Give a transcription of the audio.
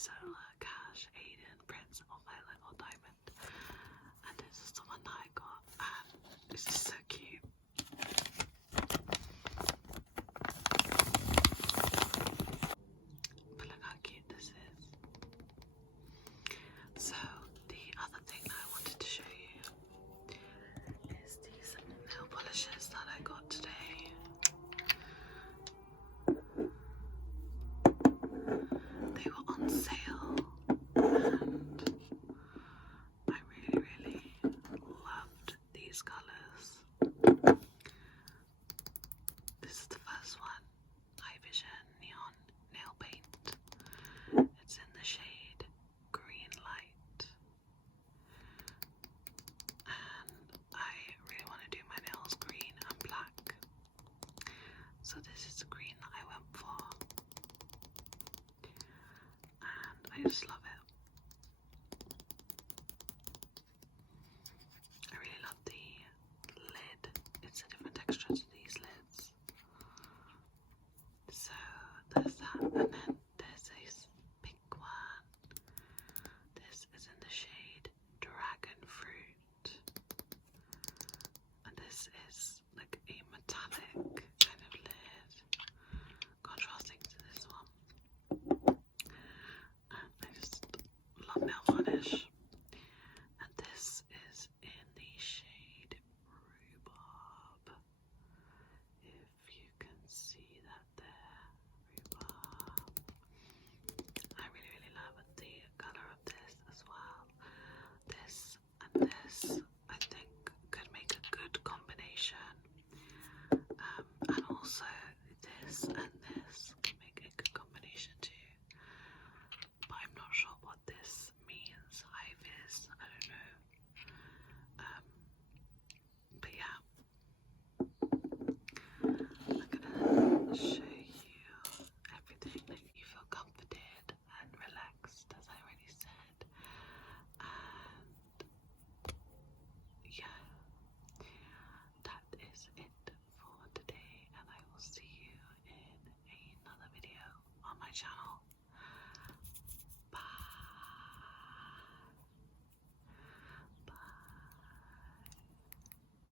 Solar, Cash, Aiden, Prince, or Violet, or Diamond. And this is the one that I got, and this is so cute. But look how cute this is. So the other thing that I wanted to show you is these nail polishes that I got today. They were on sale and I really loved these colours. This is the first one, High Vision Neon Nail Paint. It's in the shade Green Light. And I really want to do my nails green and black. So this is the green that I went for. And I just love it. I really love the lid. It's a different texture to these lids. So there's that, and then there's this pink one. This is in the shade Dragon Fruit. And this is like a metallic kind of lid, contrasting to this one. And I just love nail varnish. And this is in the shade Rhubarb. If you can see that there, Rhubarb. I really love the colour of this as well. This and this, I think, could make a good combination. And also this and this can make a good combination too. But I'm not sure what this means. Hive is, I don't know. But yeah, I'm gonna show you everything that you feel comforted and relaxed, as I already said. And yeah, that is it for today, and I will see you in another video on my channel.